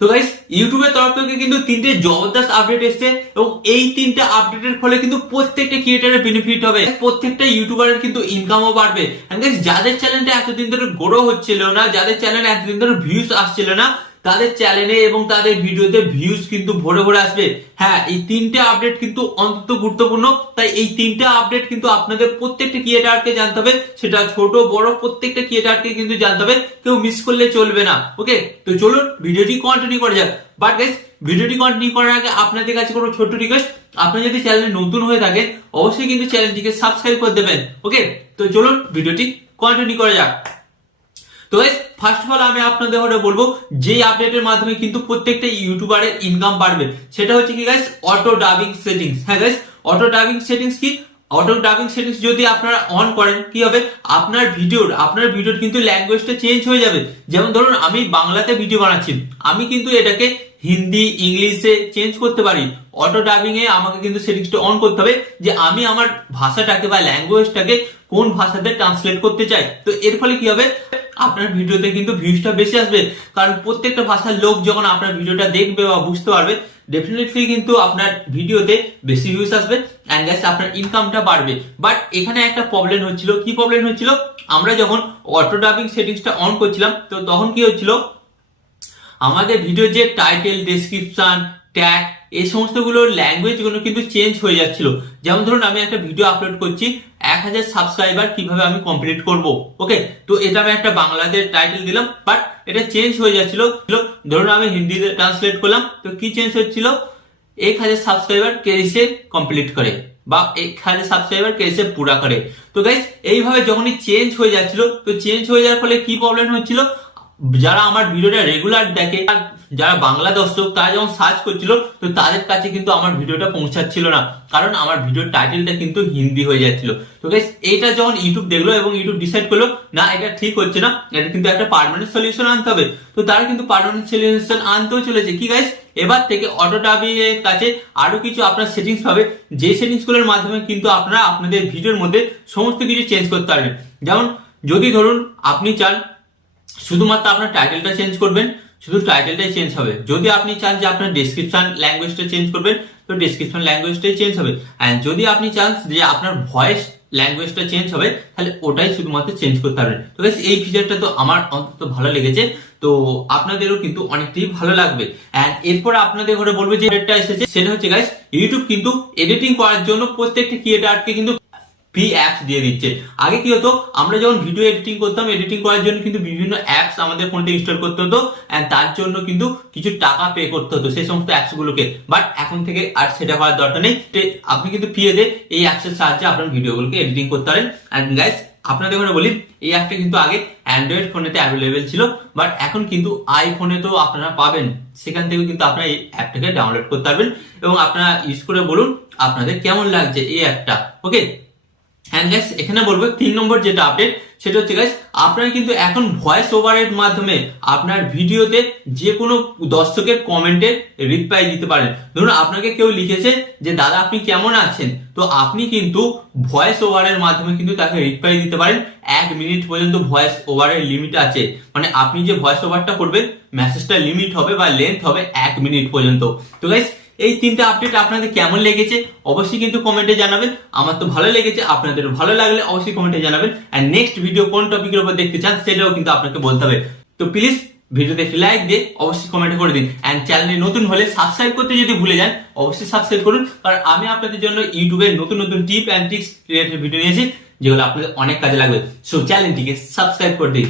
তো গাইস ইউটিউবের তরফ থেকে কিন্তু তিনটে জবরদস্ত আপডেট এসেছে এবং এই তিনটে আপডেটের ফলে কিন্তু প্রত্যেকটা ক্রিয়েটরের বেনিফিট হবে, প্রত্যেকটা ইউটিউবারের কিন্তু ইনকামও বাড়বে। এন্ড গাইস যাদের চ্যানেলটা এতদিন ধরে গ্রো হচ্ছিল না, যাদের চ্যানেলে এতদিন ধরে ভিউজ আসছিল না, তাদের চ্যানেলে এবং তাদের ভিডিওতে ভিউজ কিন্তু ভরে ভরে আসবে। হ্যাঁ, এই তিনটে আপডেট কিন্তু অত্যন্ত গুরুত্বপূর্ণ, তাই এই তিনটে আপডেট কিন্তু আপনাদের প্রত্যেকটা ক্রিয়েটরকে জানতে হবে, সেটা ছোট বড় প্রত্যেকটা ক্রিয়েটরকে কিন্তু জানতে হবে, কেউ মিস করলে চলবে না। ওকে, তো চলুন ভিডিওটি কন্টিনিউ করা যাক। বাট গাইস ভিডিওটি কন্টিনিউ করার আগে আপনাদের কাছে কোনো ছোট্ট রিকোয়েস্ট, আপনি যদি চ্যানেলে নতুন হয়ে থাকেন অবশ্যই কিন্তু চ্যানেলটিকে সাবস্ক্রাইব করে দেবেন। ওকে, তো চলুন ভিডিওটি কন্টিনিউ করা যাক। তো গাইস ফার্স্ট অফ অল আমি আপনাদের বলবো যে আপডেটের মাধ্যমে কিন্তু প্রত্যেকটা ইউটিউবারের ইনকাম বাড়বে, সেটা হচ্ছে কি গাইস অটো ডাবিং সেটিংস। হ্যাঁ গাইস, অটো ডাবিং সেটিংস কি? অটো ডাবিং সেটিংস যদি আপনারা অন করেন কি হবে, আপনার ভিডিওর কিন্তু ল্যাঙ্গুয়েজটা চেঞ্জ হয়ে যাবে। যেমন ধরুন আমি বাংলাতে ভিডিও বানাচ্ছি, আমি কিন্তু এটাকে হিন্দি ইংলিশে চেঞ্জ করতে পারি। অটো ডাবিং এ আমাকে কিন্তু সেটিংসটা অন করতে হবে যে আমি আমার ভাষাটাকে বা ল্যাঙ্গুয়েজটাকে কোন ভাষাতে ট্রান্সলেট করতে চাই। তো এর ফলে কি হবে, আপনার ভিডিওতে কিন্তু ভিউজটা বেশি আসবে, কারণ প্রত্যেকটা ভাষার লোক যখন আপনার ভিডিওটা দেখবে বা বুঝতে পারবে, ডেফিনেটলি কিন্তু আপনার ভিডিওতে বেশি ভিউজ আসবে এন্ড গাইস আপনার ইনকামটা বাড়বে। বাট এখানে একটা প্রবলেম হচ্ছিল। কি প্রবলেম হচ্ছিল? আমরা যখন অটো ডাবিং সেটিংসটা অন করছিলাম তো তখন কি হচ্ছিল, আমাদের ভিডিও যে টাইটেল, ডেসক্রিপশন, ট্যাগ এই সমস্ত গুলোর ল্যাঙ্গুয়েজ গুলো কিন্তু চেঞ্জ হয়ে যাচ্ছিল। যেমন ধরুন আমি একটা ভিডিও আপলোড করছি 1000 সাবস্ক্রাইবার কিভাবে আমি কমপ্লিট করব। ওকে, তো এটা আমি একটা বাংলাতে টাইটেল দিলাম, বাট এটা চেঞ্জ হয়ে যাচ্ছিল। ধরুন আমি হিন্দিতে ট্রান্সলেট করলাম, তো কি চেঞ্জ হচ্ছিল, 1000 সাবস্ক্রাইবার कैसे কমপ্লিট করে বা 1000 সাবস্ক্রাইবার कैसे পুরা করে। তো গাইস এইভাবে যখনই চেঞ্জ হয়ে যাচ্ছিল, তো চেঞ্জ হয়ে যাওয়ার ফলে কি প্রবলেম হচ্ছিল, যারা আমার ভিডিওটা রেগুলার দেখে, যারা বাংলা দর্শক, তারা যখন সার্চ করছিল তো তাদের কাছে কিন্তু আমার ভিডিওটা পৌঁছাচ্ছিল না, কারণ আমার ভিডিওর টাইটেলটা কিন্তু হিন্দি হয়ে যাচ্ছিল। তো গাইস এইটা যখন ইউটিউব দেখলো এবং ইউটিউব ডিসাইড করলো না এটা ঠিক হচ্ছে না, এটা কিন্তু একটা পার্মানেন্ট সলিউশন আনতে হবে, তো তারা কিন্তু পার্মানেন্ট সলিউশন আনতেও চলেছে। কি গাইস, এবার থেকে অটো ডাবিং এর কাছে আরো কিছু আপনার সেটিংস পাবে, যে সেটিংস গুলোর মাধ্যমে কিন্তু আপনারা আপনাদের ভিডিওর মধ্যে সমস্ত কিছু চেঞ্জ করতে পারবেন। যেমন যদি ধরুন আপনি চান শুধুমাত্র আপনার টাইটেলটা চেঞ্জ করবেন, শুধু টাইটেলটাই চেঞ্জ হবে। যদি আপনি চান যে আপনার ডেসক্রিপশন ল্যাঙ্গুয়েজটা চেঞ্জ করবেন, তো ডেসক্রিপশন ল্যাঙ্গুয়েজটাই চেঞ্জ হবে। এন্ড যদি আপনি চান যে আপনার ভয়েস ল্যাঙ্গুয়েজটা চেঞ্জ হবে, তাহলে ওটাই শুধুমাত্র চেঞ্জ করতে পারবেন। তো গাইস এই ফিচারটা তো আমার অন্তত ভালো লেগেছে, তো আপনাদেরও কিন্তু অনেকটাই ভালো লাগবে। এন্ড এরপর আপনাদের ঘরে বলবো যে এটা এসেছে, সেটা হচ্ছে গাইস ইউটিউব কিন্তু এডিটিং করার জন্য প্রত্যেকটা ক্রিয়েটরকে কিন্তু ফ্রি অ্যাপস দিয়ে দিচ্ছে। আগে কি হতো, আমরা যখন ভিডিও এডিটিং করতাম, এডিটিং করার জন্য কিন্তু বিভিন্ন অ্যাপস আমাদের ফোনে ইনস্টল করতে হতো এন্ড তার জন্য কিন্তু কিছু টাকা পে করতে হতো সেই সমস্ত অ্যাপস গুলোকে। বাট এখন থেকে আর সেটা করার দরকার নেই, আপনি কিন্তু ফ্রিতে এই অ্যাপসের সাহায্যে আপনার ভিডিওগুলোকে এডিটিং করতে পারেন। এন্ড গাইস আপনাদের ঘরে বলি, এই অ্যাপটা কিন্তু আগে অ্যান্ড্রয়েড ফোনেতে অ্যাভেলেবেল ছিল, বাট এখন কিন্তু আইফোনে তো আপনারা পাবেন, সেখান থেকে কিন্তু আপনারা এই অ্যাপটাকে ডাউনলোড করতে পারবেন এবং আপনারা ইউজ করে বলুন আপনাদের কেমন লাগছে এই অ্যাপটা। ওকে, এন্ড গাইস এখানে বলবো 3 নম্বর যেটা আপডেট, সেটা হচ্ছে গাইস আপনারা কিন্তু এখন ভয়েস ওভারের মাধ্যমে আপনার ভিডিওতে যে কোনো দর্শকের কমেন্টের রিপ্লাই দিতে পারেন। ধরুন আপনাকে কেউ লিখেছে যে দাদা আপনি কেমন আছেন, তো আপনি কিন্তু ভয়েস ওভারের মাধ্যমে কিন্তু তাকে রিপ্লাই দিতে পারেন। 1 মিনিট পর্যন্ত ভয়েস ওভারের লিমিট আছে, মানে আপনি যে ভয়েস ওভারটা করবেন মেসেজটা লিমিট হবে বা লেন্থ হবে 1 মিনিট পর্যন্ত। তো গাইস এই তিনটা আপডেট আপনাদের কেমন লেগেছে অবশ্যই কিন্তু কমেন্টে জানাবেন। আমার তো ভালো লেগেছে, আপনাদের ভালো লাগলে অবশ্যই কমেন্টে জানাবেন। এন্ড নেক্সট ভিডিও কোন টপিকের উপর দেখতে চান সেটাও কিন্তু আপনাকে বলতে হবে। তো প্লিজ ভিডিওতে একটি লাইক দিয়ে অবশ্যই কমেন্ট করে দিন। এন্ড চ্যানেলে নতুন হলে সাবস্ক্রাইব করতে যদি ভুলে যান অবশ্যই সাবস্ক্রাইব করুন, কারণ আমি আপনাদের জন্য ইউটিউবে নতুন নতুন টিপ এন্ড ট্রিক্স রিলেটেড ভিডিও নিয়েছি যেগুলো আপনাদের অনেক কাজে লাগবে। সো চ্যানেলটিকে সাবস্ক্রাইব করে দিন।